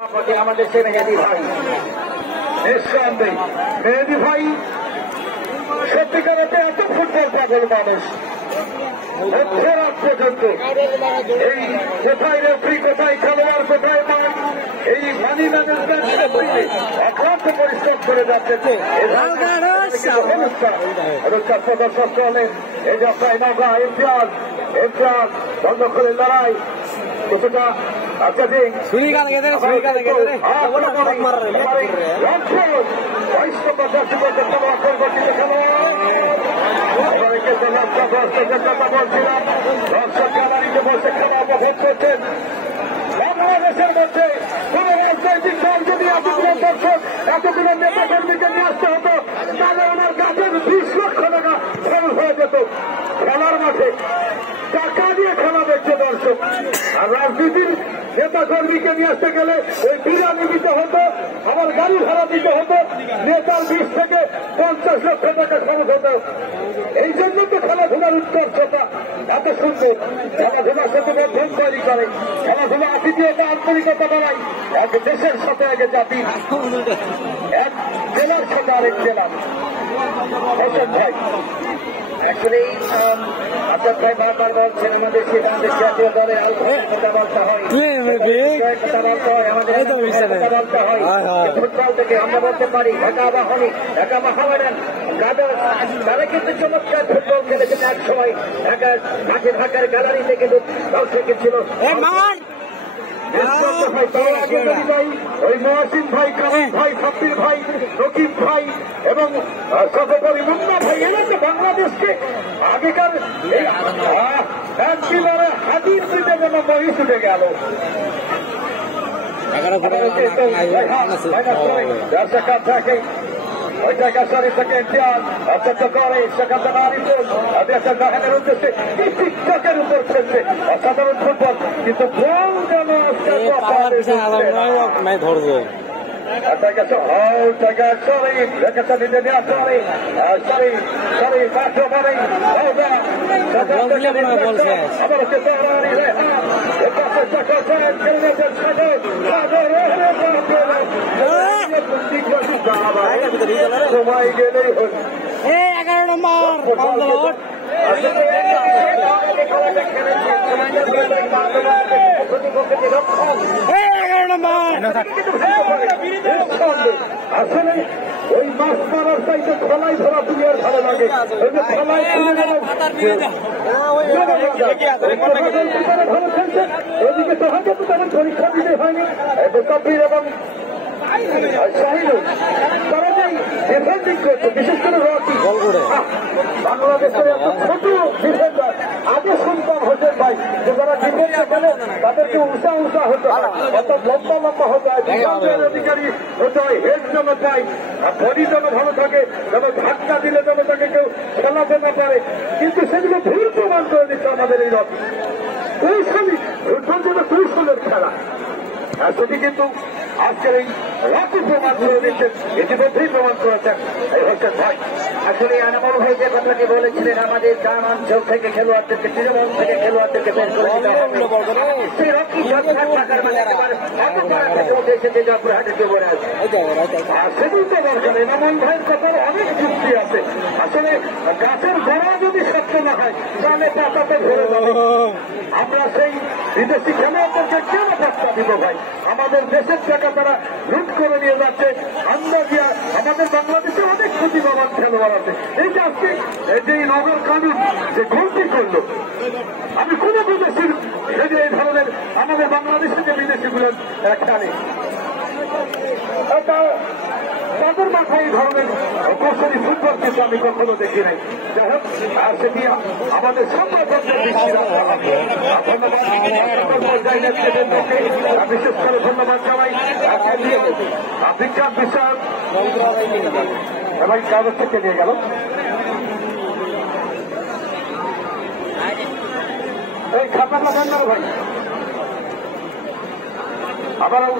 আমাদের সে মেহেদি ভাই নিঃসন্দেহ মেহেদি ভাই সত্যিকারেতে এত ফুটবল পাগল মানুষ রাত পর্যন্ত এই কোথায় রেফারি কোথায় খেলোয়াড় কোথায় মাঠ এই মানি ম্যানেজমেন্ট অক্লান্ত পরিশ্রম করে যাচ্ছে অনুষ্ঠান প্রদর্শন চলে এই যাত্রায় নৌকা ইমতিয়াজ বন্ধ করে লড়াই কিছুটা আচ্ছা দিন বাংলাদেশের মধ্যে কোন রাজনৈতিক দল যদি এতগুলো দর্শক এতগুলো নেতা কর্মীকে নিয়ে আসতে হতো তাহলে ওনার গাছের 20 লক্ষ টাকা খরচ হয়ে যেত খেলার মাঠে টাকা দিয়ে খেলা দেখছে দর্শক। আর রাজনীতির নেতা কর্মীকে নিয়ে আসতে গেলে ওই বিরিয়ানি দিতে হতো, আমার গাড়ি ভাড়া দিতে হতো, নেতার 20 থেকে 50 লক্ষ টাকা খরচ হতো। এই জন্য তো খেলাধুলার উৎকর্ষতা এত সুন্দর। খেলাধুলার সাথে বন্ধন তৈরি করে, খেলাধুলা আতিথেয়তা আন্তরিকতা বাড়ায়, এক দেশের সাথে এক জাতি, এক জেলার সাথে আরেক জেলা। হোসেন ভাই অ্যাকচুয়ালি আজাদ ভাই বারবার বলছেন আমাদের সেখানে জাতীয় দলের কথা বলতে হয়, কথা বলতে হয়, আমাদের বলতে হয় ফুটবল থেকে আমরা বলতে পারি ঢাকা বাহামাডান তারা কিন্তু চমৎকার ফুটবল খেলেছেন এক সময় ঢাকার গ্যালারিতে কিন্তু দর্শক ছিল। ওই মহাসিন ভাই, কামাল ভাই, সাব্বির ভাই, রকিব ভাই এবং সর্বোপরি মুন্না ভাই এরা তো বাংলাদেশকে আগেকার হাতির দিতে যেন মহিষ উঠে গেল। ওই জায়গা সারি থেকে ইমতিয়াজ অত্যন্ত করে সেখান আরিফুল দেশের বাহিনীর উদ্দেশ্যে শিক্ষকের উপর ফেলছে অসাধারণ ফুটবল, কিন্তু বল যেন ধরবো সময় গেলেই হল 11 নম্বর আসলে ওই মাছ মারার চাইতে খোলাই ধরা দুনিয়ার ভালো লাগে। খোলায় ভালো খেলছে, ওইদিকে সহজে তেমন পরীক্ষা দিতে হয়নি কপির এবং তারা যে ডিফেন্ডিং করছে, বিশেষ করে রকি বাংলাদেশের এত ছোট ডিফেন্ডার আগে শুনতাম হোসেন ভাই যে যারা ডিফেন্সে গেলে তাদেরকে উঁচা হতে হয়, অর্থাৎ লম্বা হতে হয়, অধিকারী হতে হয়, হেড যেন পায়, বডি যেন ভালো থাকে, যেন ধাক্কা দিলে যেন তাকে কেউ খেলাতে না পারে। কিন্তু সেগুলো ভুল প্রমাণ করে দিচ্ছে আমাদের এই রকি। কৌশলী ফুটবল যেন কৌশলের খেলা, আর সেটি কিন্তু আজকের এই রকি প্রমাণ করে দিচ্ছেন, ইতিমধ্যেই প্রমাণ করেছেন এই হোসেন ভাই। আসলে আনামল ভাই যে কথাটি বলেছিলেন আমাদের গ্রামাঞ্চল থেকে খেলোয়াড়দেরকে, তৃণমূল থেকে খেলোয়াড়দেরকে বের করে দিতে হবে, সেই রকি ঢাকার মানে একেবারে থেকে উঠে এসেছে জয়পুরহাটের যুবরাজ। আর সেটাই তো দরকার। এনামল ভাইয়ের কথার অনেক যুক্তি আছে। আসলে গাছের গোড়া যদি সত্য না হয় তাহলে পাতাতে ধরে যাবে। আমরা সেই বিদেশি খেলোয়াড়দেরকে কেন পাত্তা দিব ভাই? আমাদের দেশের টাকা তারা লুট করে নিয়ে যাচ্ছে। আন্দাজিয়া আমাদের বাংলাদেশে অনেক প্রতিভাবান খেলোয়াড় আছে। এই যে আজকে যে নগর কানুন যে গলতি করলো, আমি কোন বিদেশির এই ধরনের আমাদের বাংলাদেশে যে বিদেশিগুলো খেলে তাদের মাথায় এই ধরনের কৌশলী ফুটবল কিন্তু আমি কখনো দেখি নাই। যাই হোক, আর সেটি আমাদের সম্পর্কের বিশেষ করে ধন্যবাদ জানাই বিজ্ঞান বিষয়ক এবং কাগজ থেকে নিয়ে গেল এই খাতাটা দেন না ভাই। আবারও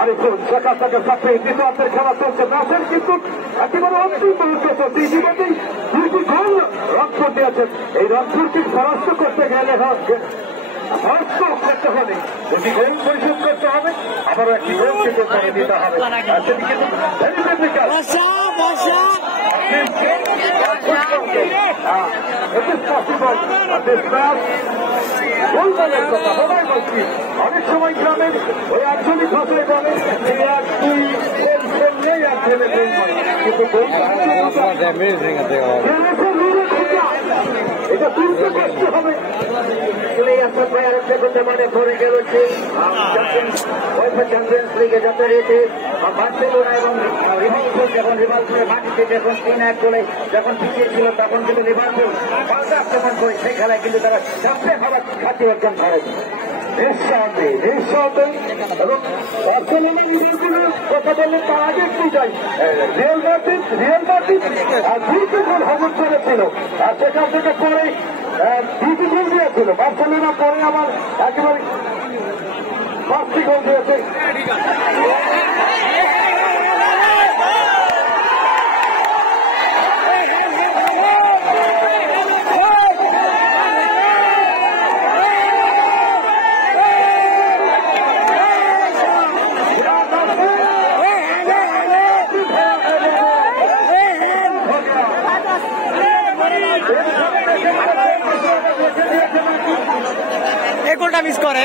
আরিফুল শেখার থেকে চাপে দ্বিতীয়ার্ধের খেলা চলছে। ম্যাচের কিন্তু একেবারে অন্তিম মুহূর্তে চলছে। ইতিমধ্যেই 2টি গোল রংপুর দিয়েছেন। এই রংপুরকে পরাস্ত করতে গেলে বাস্তব করতে হবে, যদি গোল পরিশোধ করতে হবে আবারও একটি গোল কিন্তু করে দিতে হবে। আর সেদিকে অনেক সময় গ্রামের ওই আঞ্চলিক ভাষায় বলে এক দুই নেই আর ছেলে গোল করে, কিন্তু এটা তুলতে কষ্ট হবে। মানে পড়ে গেছে চ্যাম্পিয়ন্স লিগে যাতে রয়েছে বার্সেলোনা এবং লিভারপুল, যখন লিভারপুলের মাটিতে যখন 3-1 গোলে যখন পিছিয়ে ছিল তখন কিন্তু লিভারপুল পাল্টা আক্রমণ করে সেই খেলায় কিন্তু তারা চ্যাম্পিয়ন হওয়ার খ্যাতি অর্জন করে। এবং বার্সেলোনা লিভারপুলের কথা বললে তার আগে একটু যাই, রিয়াল মাদ্রিদ আর 2টি গোল হজম করেছিল, আর সেখান থেকে পরে 2টি গোল দিয়েছিল। বার্সেলোনা পরে আবার একেবারে 5টি গোল দিয়েছে। গোলটা মিস করে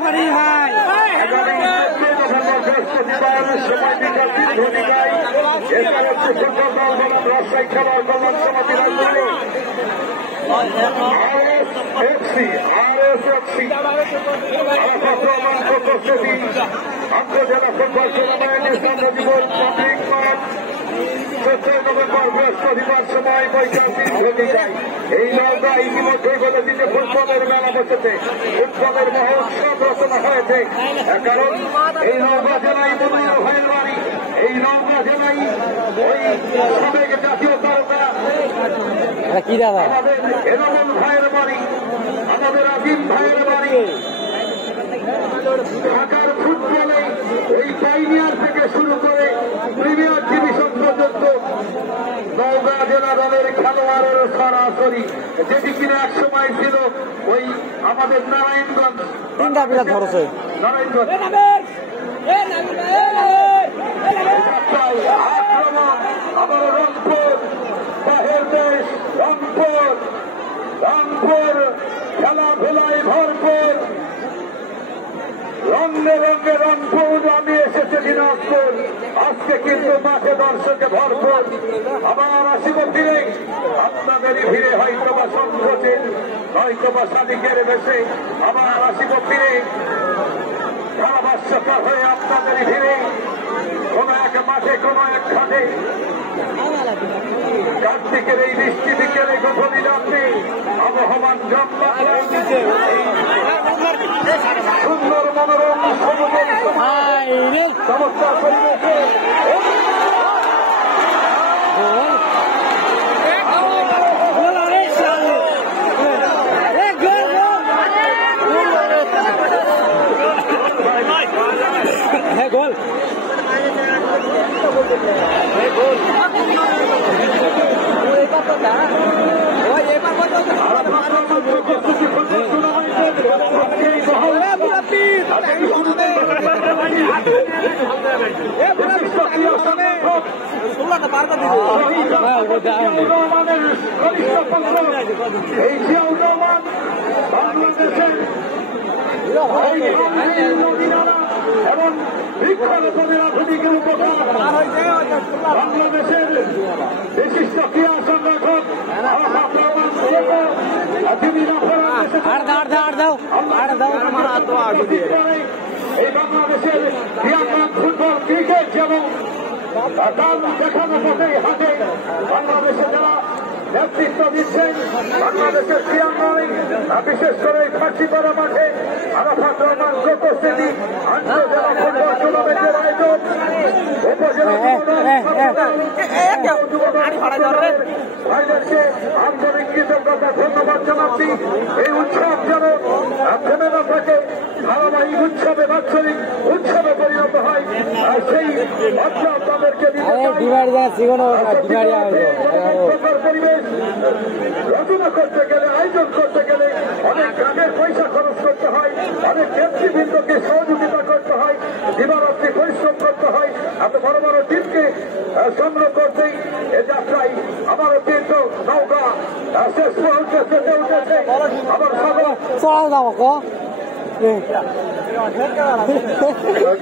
ভারী ভাই সময় বিকাল 3 ঘটিকায় এটা হচ্ছে ফুটবল দল বনাম রাজশাহী খেলার কল্যাণ সমিতির আয়োজনে আরএসএফসি আন্তর্জেলা ফুটবল টুর্নামেন্ট জীবন পাবলিক মাঠ 14 নভেম্বর বৃহস্পতিবার সময় বৈকাল 3 ঘটিকায় এই নৌকা ইতিমধ্যেই বলে দিতে ফুটবলের মেলা বসেছে, ফুটবলের মহোৎসব রচনা হয়েছে। কারণ এই নৌকা জেলায় মনোনীত ভাইয়ের বাড়ি, এই নৌকা জেলায় ওই সাবেক জাতীয় তারকা আমাদের এনামুল ভাইয়ের বাড়ি, আমাদের আজিম ভাইয়ের বাড়ি। ঢাকার ফুটবলে ওই পাইনিয়ার থেকে শুরু করে প্রিমিয়ার ডিভিশন পর্যন্ত নওগাঁ জেলা দলের খেলোয়াড়ের সরাসরি, যেটি কিনা এক সময় ছিল ওই আমাদের নারায়ণগঞ্জ আক্রমণ আবার রংপুর বাহের দেশ, রংপুর খেলাধুলায় ভরপুর, রঙে রঙে রংপুর। আমি এসেছে দিনাজপুর, আজকে কিন্তু মাঠে দর্শকে ভরপুর। আবার আসিব ফিরে আপনাদেরই ভিড়ে, হয়তোবা সংকোচে হয়তোবা সাদিকের বেশে আবার আসিব ফিরে ধারাভাষ্যকার হয়ে আপনাদেরই ভিড়ে, কোন এক মাঠে কোন এক ঘাটে। কার্তিকের এই বৃষ্টি বিকেলে গভীর রাত্রে আবহমান সুন্দর মনোরম চমৎকার পরিবেশে গোল এই জিয়াউর রহমান বাংলাদেশের এবং বৃক্ষরোপণের আধুনিকের উপকার বাংলাদেশের বিশিষ্ট ক্রীড়া সংগঠক এই বাংলাদেশের ফুটবল ক্রিকেট যেমন দেখানো পথে হাতে বাংলাদেশে যারা নেতৃত্ব দিচ্ছেন বাংলাদেশের ক্রীড়াঙ্গনে, বিশেষ করে এই ফাঁসিপাড়া মাঠে আরাফাত রহমান কোকোসেদি আন্তঃজেলা ফুটবল টুর্নামেন্টের আয়োজক, উপজেলা ভাইদেরকে আন্তরিক কৃতজ্ঞতা ধন্যবাদ জানাচ্ছি। এই উৎসব যেন থেমে না থাকে, ধারাবাহিক উৎসবে বাৎসরিক উৎসবে পরিণত হয়, আর সেই বাচ্চা তাদেরকে পরিবেশ রচনা করতে গেলে, আয়োজন করতে গেলে অনেক গ্রামের পয়সা খরচ করতে হয়, অনেক নেতৃবৃন্দকে সহযোগিতা করতে হয়, দিবারাত্রি পরিশ্রম করতে হয়। এত বড় বড় টিমকে সংগ্রহ করতেই এ যাত্রায় আমার কিন্তু নৌকা শেষ মুহূর্তে সেটে উঠেছে। আমার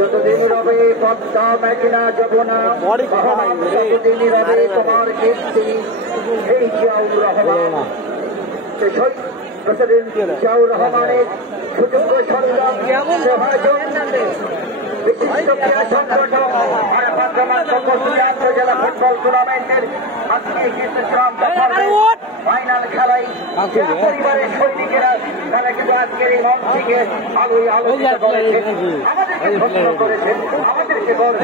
যতদিন রবে পদ্মা মেঘনা যমুনা, ততদিন রবে তোমার কীর্তি। এই জিয়াউর রহমান, প্রেসিডেন্ট জিয়াউর রহমানের সুযোগ্য সন্তান বিশিষ্ট ক্রীড়া সংগঠন আরাফাত রহমান কোকোসেদি আন্তঃজেলা ফুটবল টুর্নামেন্টের আজকে কিন্তু ফাইনাল খেলায় পরিবারের সৈনিকেরা তারা কিন্তু আজকের এই মঞ্চ থেকে আলোয় আলোচিত করেছেন, আমাদেরকে ধন্য করেছেন, আমাদেরকে গর্ব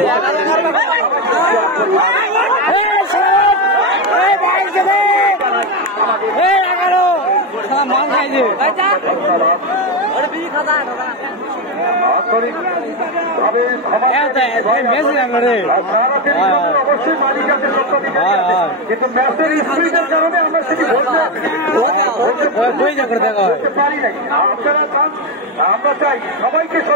অবশ্যই মালিক আছে, কিন্তু ম্যাচের স্পিডের কারণে আমরা সেটি বলতে পারি নাই। আপনারা আমরা চাই সবাইকে